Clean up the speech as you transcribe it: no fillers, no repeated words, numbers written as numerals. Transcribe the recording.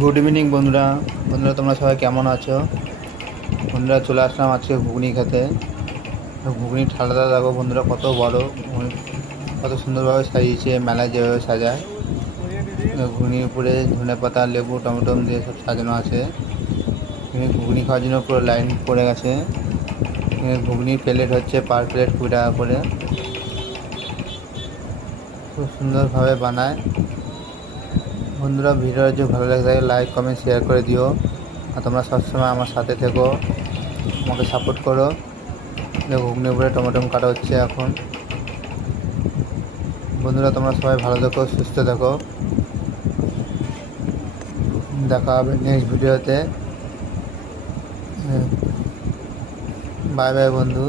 Good evening বন্ধুরা। তোমরা সবাই কেমন আছো? বন্ধুরা, চলে আসলাম আজকে ঘুগনি খেতে। ঘুগনি ঠালাটা দেখো বন্ধুরা, কত বড় কত সুন্দরভাবে সাজিয়েছে, মেলায় যেভাবে সাজায়। ঘুগনির উপরে ধনেপাতা, লেবু, টমেটো দিয়ে সব সাজানো আছে। এখানে ঘুগনি খাওয়ার জন্য পুরো লাইন পড়ে গেছে। এখানে ঘুগনির প্লেট হচ্ছে পার প্লেট 20 টাকা করে। খুব সুন্দরভাবে বানায়। বন্ধুরা, ভিডিও যদি ভালো লাগে থাকে লাইক কমেন্ট শেয়ার করে দিও। আর তোমরা সবসময় আমার সাথে থেকো, আমাকে সাপোর্ট করো। ঘুগনির উপরে টমেটো কাটা হচ্ছে এখন। বন্ধুরা, তোমরা সবাই ভালো থেকো, সুস্থ থেকো। দেখা হবে নেক্সট ভিডিওতে। বাই বাই বন্ধু।